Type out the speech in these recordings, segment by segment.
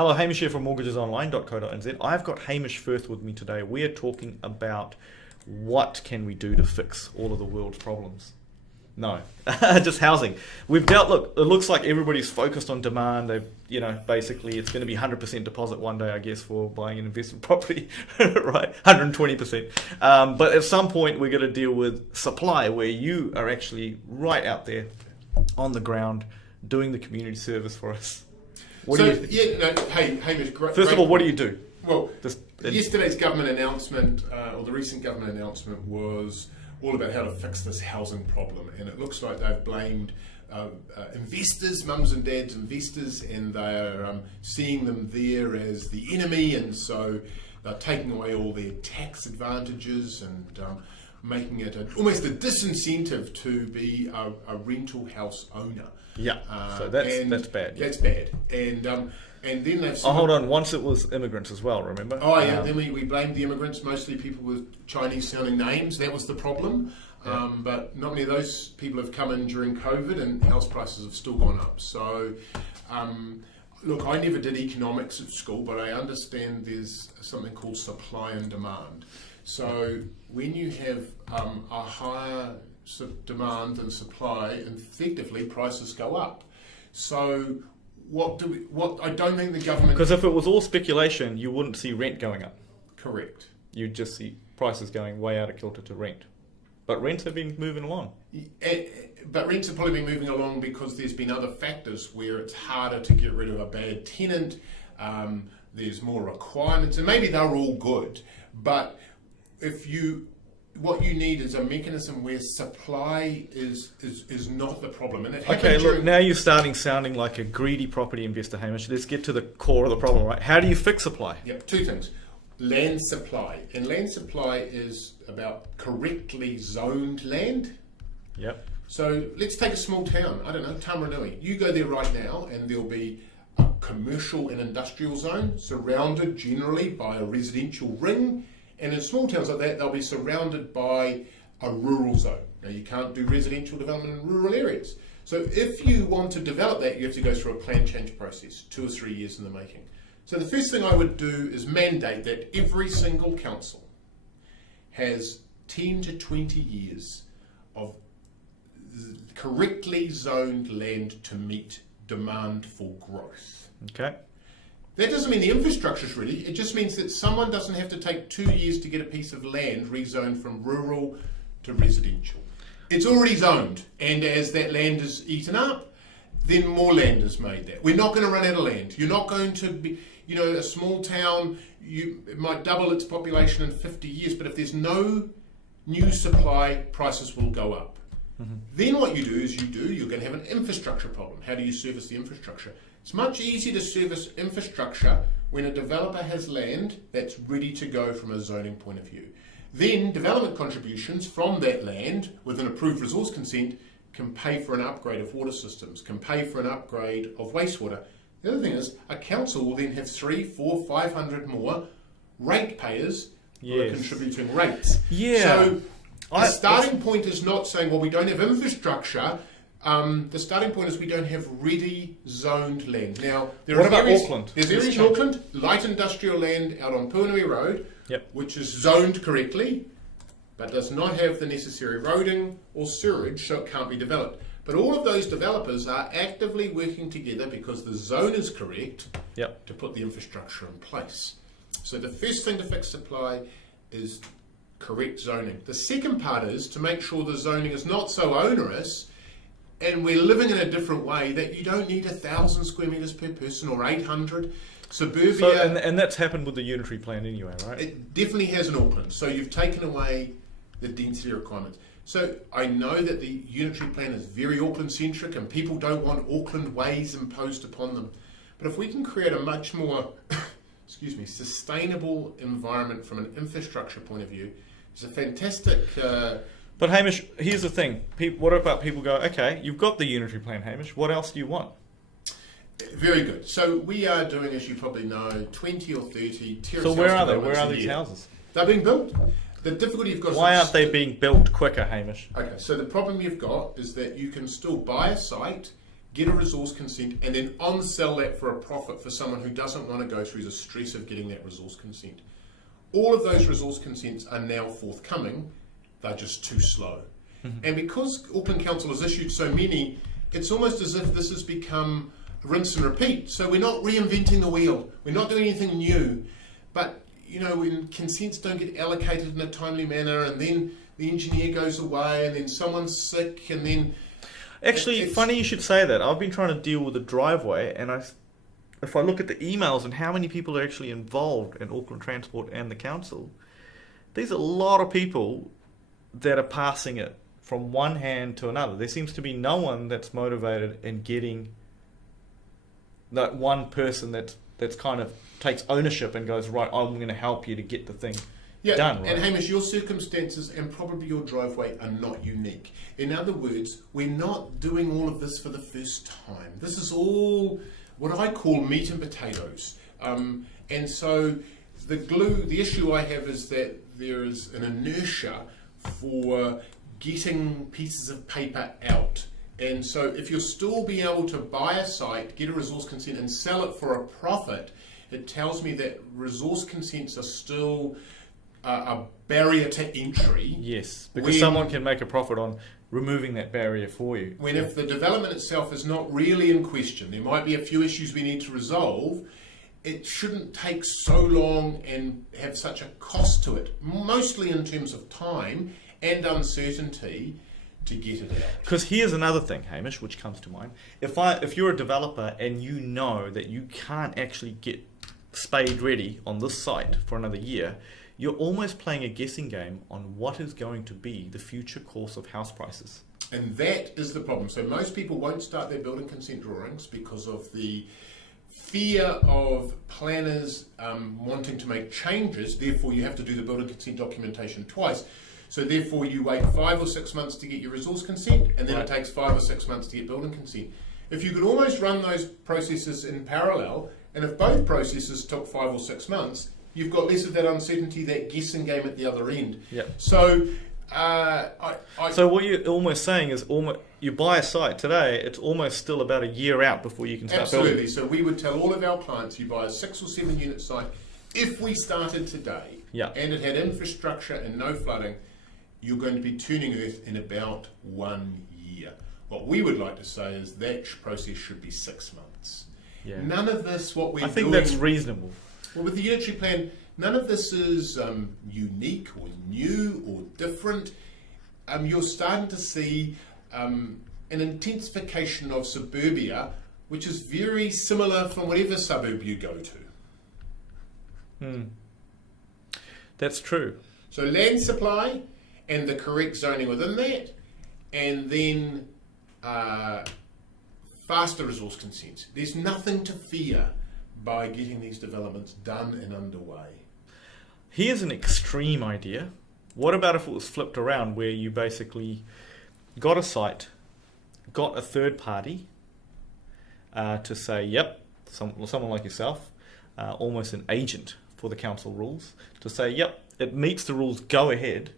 Hello, Hamish here from mortgagesonline.co.nz. I've got Hamish Firth with me today. We're talking about what can we do to fix all of the world's problems. No, just housing. Look, it looks like everybody's focused on demand. Basically it's going to be 100% deposit one day, I guess, for buying an investment property, right? 120%. But at some point we're going to deal with supply, where you are actually right out there on the ground doing the community service for us. Hey, Hamish, First of all, what do you do? Well, yesterday's government announcement, or the recent government announcement, was all about how to fix this housing problem. And it looks like they've blamed investors, mums and dads investors, and they're seeing them there as the enemy. And so they're taking away all their tax advantages and making it almost a disincentive to be a rental house owner. Yeah, so that's bad. Yeah. That's bad. And then they've... hold on, once it was immigrants as well, remember? Oh yeah, then we blamed the immigrants, mostly people with Chinese-sounding names. That was the problem. Yeah. But not many of those people have come in during COVID, and house prices have still gone up. So, look, I never did economics at school, but I understand there's something called supply and demand. So when you have a higher demand than supply, effectively prices go up. So I don't think the government... Because if it was all speculation, you wouldn't see rent going up. Correct. You'd just see prices going way out of kilter to rent. But rents have been moving along. But rents have probably been moving along because there's been other factors where it's harder to get rid of a bad tenant. There's more requirements, and maybe they're all good. But what you need is a mechanism where supply is not the problem. And now you're sounding like a greedy property investor, Hamish. Let's get to the core of the problem, right? How do you fix supply? Yep, two things. Land supply. And land supply is about correctly zoned land. Yep. So let's take a small town, I don't know, Tamaranui. You go there right now and there'll be a commercial and industrial zone surrounded generally by a residential ring. And in small towns like that, they'll be surrounded by a rural zone. Now, you can't do residential development in rural areas. So if you want to develop that, you have to go through a plan change process, 2 or 3 years in the making. So the first thing I would do is mandate that every single council has 10 to 20 years of correctly zoned land to meet demand for growth. Okay. That doesn't mean the infrastructure is ready. It just means that someone doesn't have to take 2 years to get a piece of land rezoned from rural to residential. It's already zoned, and as that land is eaten up, then more land is made there. We're not going to run out of land. You're not going to be, a small town, it might double its population in 50 years, but if there's no new supply, prices will go up. Mm-hmm. Then what you do is you're going to have an infrastructure problem. How do you service the infrastructure? It's much easier to service infrastructure when a developer has land that's ready to go from a zoning point of view. Then development contributions from that land with an approved resource consent can pay for an upgrade of water systems, can pay for an upgrade of wastewater. The other thing is a council will then have 300, 400, 500 more ratepayers who are contributing rates. Yeah. So the starting point is not saying, well, we don't have infrastructure. The starting point is we don't have ready zoned land. Now, what about Auckland? There's areas in Auckland, light industrial land out on Puanui Road, which is zoned correctly, but does not have the necessary roading or sewerage, so it can't be developed. But all of those developers are actively working together because the zone is correct to put the infrastructure in place. So the first thing to fix supply is correct zoning. The second part is to make sure the zoning is not so onerous and we're living in a different way that you don't need 1,000 square metres per person or 800. Suburbia... So, and that's happened with the unitary plan anyway, right? It definitely has in Auckland. So you've taken away the density requirements. So I know that the unitary plan is very Auckland-centric and people don't want Auckland ways imposed upon them. But if we can create a much more sustainable environment from an infrastructure point of view, it's a fantastic... But Hamish, here's the thing. What about people go, okay, you've got the unitary plan, Hamish, what else do you want? Very good. So we are doing, as you probably know, 20 or 30 terrace. So where are they? Where are these houses? They're being built. The difficulty you've got... Why aren't they being built quicker, Hamish? Okay, so the problem you've got is that you can still buy a site, get a resource consent, and then on-sell that for a profit for someone who doesn't want to go through the stress of getting that resource consent. All of those resource consents are now forthcoming, they're just too slow. And because Auckland Council has issued so many, it's almost as if this has become rinse and repeat. So we're not reinventing the wheel, we're not doing anything new, but when consents don't get allocated in a timely manner, and then the engineer goes away, and then someone's sick, and then... Actually, funny you should say that. I've been trying to deal with the driveway, and if I look at the emails and how many people are actually involved in Auckland Transport and the council, there's a lot of people that are passing it from one hand to another. There seems to be no one that's motivated in getting that one person that's kind of takes ownership and goes, right, I'm going to help you to get the thing done. Right? And Hamish, your circumstances and probably your driveway are not unique. In other words, we're not doing all of this for the first time. This is all what I call meat and potatoes. And so the issue I have is that there is an inertia for getting pieces of paper out. And so if you'll still be able to buy a site, get a resource consent and sell it for a profit, it tells me that resource consents are still a barrier to entry. Yes, because someone can make a profit on removing that barrier for you. When if the development itself is not really in question, there might be a few issues we need to resolve, it shouldn't take so long and have such a cost to it, mostly in terms of time and uncertainty, to get it out. Because here's another thing, Hamish, which comes to mind. If you're a developer and you know that you can't actually get spade ready on this site for another year, you're almost playing a guessing game on what is going to be the future course of house prices. And that is the problem. So most people won't start their building consent drawings because of the fear of planners wanting to make changes. Therefore, you have to do the building consent documentation twice. So therefore, you wait 5 or 6 months to get your resource consent, and then it takes 5 or 6 months to get building consent. If you could almost run those processes in parallel, and if both processes took 5 or 6 months, you've got less of that uncertainty, that guessing game at the other end. Yep. So, so what you're almost saying is, you buy a site today, it's almost still about a year out before you can start building. Absolutely. So we would tell all of our clients, you buy a 6 or 7 unit site, if we started today, and it had infrastructure and no flooding, you're going to be turning earth in about 1 year. What we would like to say is that process should be 6 months. Yeah. None of this, what we're doing... I think that's reasonable. Well, with the unitary plan, none of this is unique or new or different. You're starting to see an intensification of suburbia, which is very similar from whatever suburb you go to. That's true. So land supply and the correct zoning within that, and then faster resource consents. There's nothing to fear by getting these developments done and underway. Here's an extreme idea. What about if it was flipped around, where you basically got a site, got a third party to say, yep, someone like yourself, almost an agent for the council rules, to say, yep, it meets the rules, go ahead,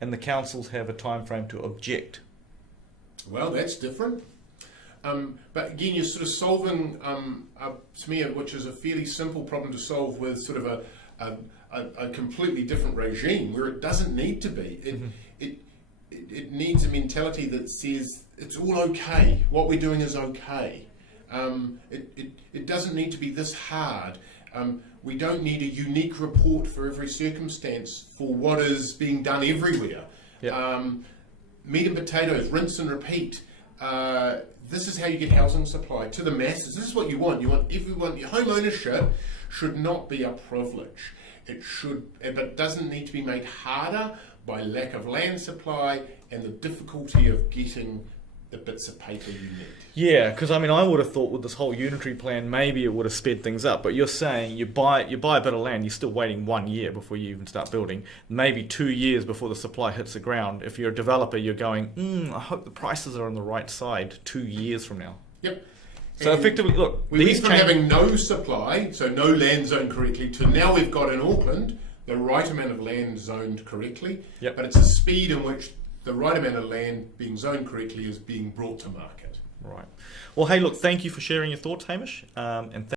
and the councils have a time frame to object. Well, that's different. But again, you're sort of solving to me, which is a fairly simple problem to solve, with sort of a completely different regime where it doesn't need to be. It needs a mentality that says it's all okay. What we're doing is okay. It doesn't need to be this hard. We don't need a unique report for every circumstance for what is being done everywhere. Yep. Meat and potatoes, rinse and repeat. This is how you get housing supply to the masses. This is what you want. You want everyone. Your home ownership should not be a privilege. It should, but it doesn't need to be made harder by lack of land supply and the difficulty of getting the bits of paper you need. Yeah, because I mean, I would have thought with this whole unitary plan, maybe it would have sped things up. But you're saying you buy a bit of land, you're still waiting 1 year before you even start building. Maybe 2 years before the supply hits the ground. If you're a developer, you're going, I hope the prices are on the right side 2 years from now. Yep. So and effectively, look, we went from having no supply, so no land zoned correctly, to now we've got in Auckland the right amount of land zoned correctly. Yep. But it's a speed in which the right amount of land being zoned correctly is being brought to market. Right. Well, hey, look, thank you for sharing your thoughts, Hamish, and